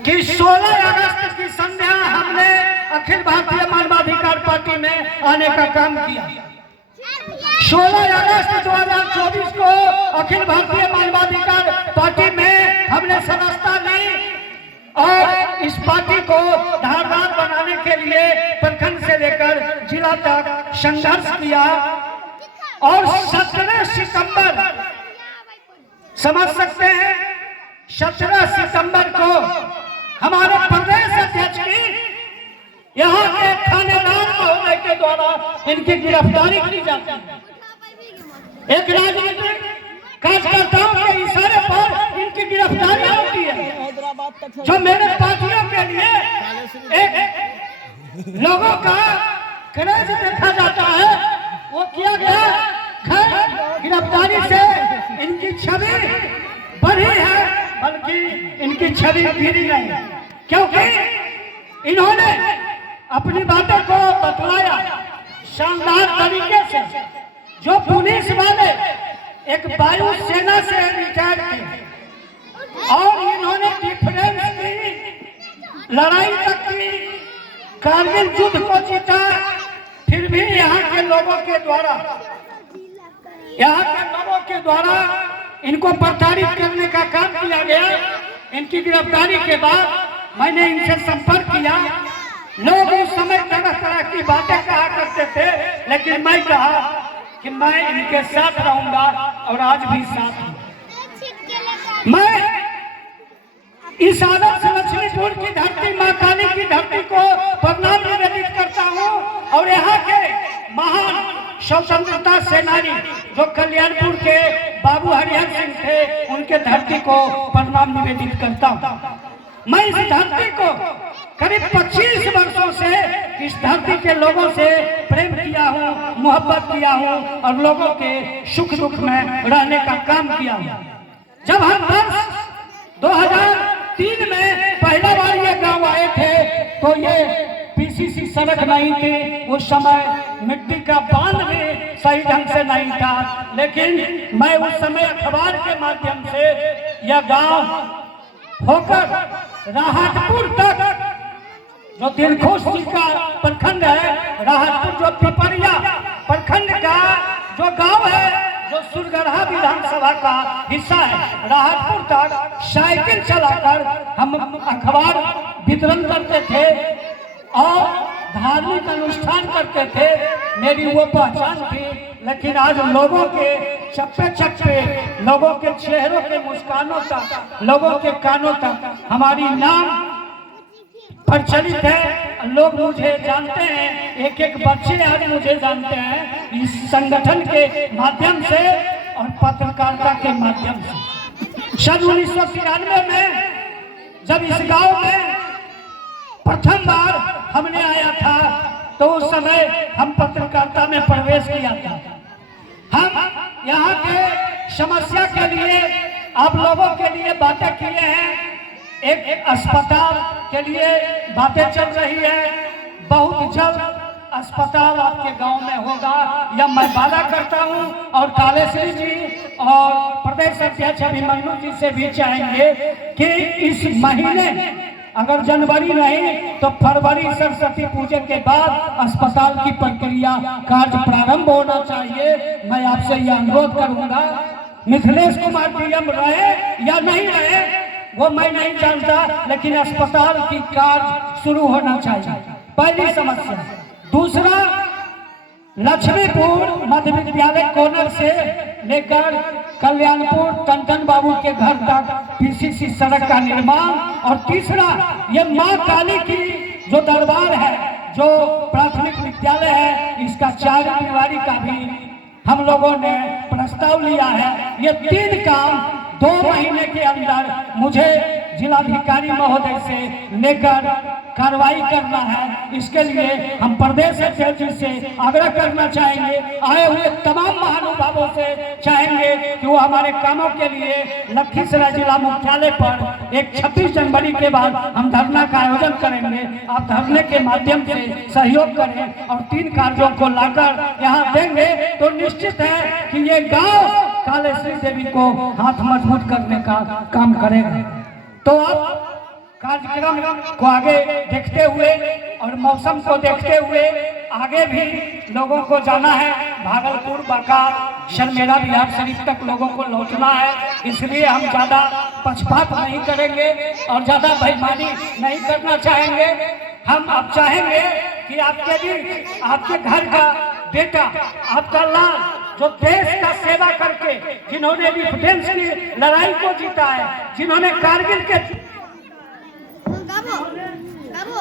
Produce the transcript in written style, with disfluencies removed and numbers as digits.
कि 16 अगस्त की संध्या हमने अखिल भारतीय मानवाधिकार पार्टी में आने का काम किया। 16 अगस्त 2024 को अखिल भारतीय मानवाधिकार पार्टी में हमने सदस्यता ली और इस पार्टी को धारदार बनाने के लिए प्रखंड से लेकर जिला तक संघर्ष किया। और 17 सितंबर समझ सकते हैं, 17 सितंबर को हमारे प्रदेश अध्यक्ष की यहाँ के थानेदार महोदय के द्वारा इनकी गिरफ्तारी की जाती है। एक राजनीतिक कार्यकर्ताओं के इशारे पर इनकी गिरफ्तारी होती है, जो मेरे पार्टियों के लिए एक लोगों का क्रेज देखा जाता है, वो किया गया। गिरफ्तारी से इनकी छवि बढ़ी है, बल्कि इनकी छवि गिरी नहीं, क्योंकि इन्होंने अपनी बातों को बतलाया शानदार तरीके से। जो पुलिस वाले एक वायु सेना से रिटायर थे और इन्होंने डिफेंस की लड़ाई तक की, कारगिल युद्ध को जीता, फिर भी यहाँ के लोगों के द्वारा इनको प्रताड़ित करने का काम किया गया। इनकी गिरफ्तारी के बाद मैंने इनसे संपर्क किया। लोग उस समय तरह तरह की बातें कहा करते थे, लेकिन मैं कहा कि मैं इनके साथ रहूंगा और आज भी साथ हूं। मैं इस आदर्श लक्ष्मीपुर की धरती, मां काली की धरती को प्रणाम निवेदित करता हूं और यहाँ के महान स्वतंत्रता सेनानी जो कल्याणपुर के बाबू हरिहर सिंह थे, उनके धरती को प्रणाम निवेदित करता हूं। मैं इस धरती को करीब 25 वर्षों से इस धरती के लोगों से प्रेम किया हूं, मोहब्बत किया हूं और लोगों के सुख दुख में रहने का काम किया हूं। जब हम वर्ष 2003 में पहला बार ये गांव आए थे तो ये पीसीसी सड़क नहीं थी, उस समय मिट्टी का बांध भी सही ढंग से नहीं था। लेकिन मैं उस समय अखबार के माध्यम से यह गांव होकर राहतपुर तक, जो दिलखुश जी का प्रखंड है, राहतपुर जो पिपरिया प्रखंड का जो गांव है, जो सुरगढ़ा विधानसभा का हिस्सा है, राहतपुर तक साइकिल चलाकर हम अखबार वितरण करते थे और धार्मिक अनुष्ठान करते थे। मेरी वो पहचान थी, लेकिन आज लोगों के चप्पे चप्पे, लोगों के चेहरों के मुस्कानों तक, लोगों के कानों तक हमारी नाम प्रचलित है। लोग मुझे जानते हैं, एक एक बच्चे आज मुझे जानते हैं इस संगठन के माध्यम से और पत्रकारिता के माध्यम से। सन 1993 में जब इस गांव में प्रथम बार हमने आया था तो उस समय हम पत्रकारिता में प्रवेश किया था। हम यहाँ के समस्या के लिए, आप लोगों के लिए बातें किए हैं। एक अस्पताल के लिए बातें चल रही है, बहुत जल्द अस्पताल आपके गांव में होगा, यह मैं वादा करता हूं। और कालेश्वरी जी और प्रदेश अध्यक्ष अभिमन्यु जी से भी चाहेंगे कि इस महीने, अगर जनवरी नहीं तो फरवरी सरस्वती पूजा के बाद अस्पताल की प्रक्रिया कार्य प्रारंभ होना चाहिए। मैं आपसे यह अनुरोध करूंगा। मिथिलेश कुमार डीएम रहे या नहीं रहे वो मैं नहीं जानता, लेकिन अस्पताल की कार्य शुरू होना चाहिए, पहली समस्या। दूसरा, लक्ष्मीपुर मध्य विद्यालय कॉर्नर से लेकर कल्याणपुर टंटन बाबू के घर तक पीसीसी सड़क का निर्माण। और तीसरा, ये मां काली की जो दरबार है, जो प्राथमिक विद्यालय है, इसका 4 दीवारी का भी हम लोगों ने प्रस्ताव लिया है। ये 3 काम 2 महीने के अंदर मुझे जिलाधिकारी महोदय से लेकर कार्रवाई करना है। इसके लिए हम प्रदेश अध्यक्ष से आग्रह करना चाहेंगे, आए हुए तमाम महानुभावों से चाहेंगे कि वो हमारे कामों के लिए लखीसराय जिला मुख्यालय पर एक 26 जनवरी के बाद हम धरना का आयोजन करेंगे। आप धरने के माध्यम से सहयोग करें और 3 कार्यों को लाकर यहाँ देंगे तो निश्चित है कि ये गांव कालेश्वरी देवी को हाथ मजबूत करने का काम करेगा। तो आप कार्यक्रम को आगे देखते हुए और मौसम को देखते हुए आगे भी लोगों को जाना है। भागलपुर, बांका, शर्मेला, बिहार शरीफ तक लोगों को लौटना है। इसलिए हम ज़्यादा पक्षपात नहीं करेंगे और ज़्यादा बेईमानी नहीं करना चाहेंगे। हम अब चाहेंगे कि आपके भी, आपके घर का बेटा, आपका लाल, जो देश का सेवा करके, जिन्होंने इंडिपेंडेंस की लड़ाई को जीता है, जिन्होंने कारगिल के Kamu, kamu,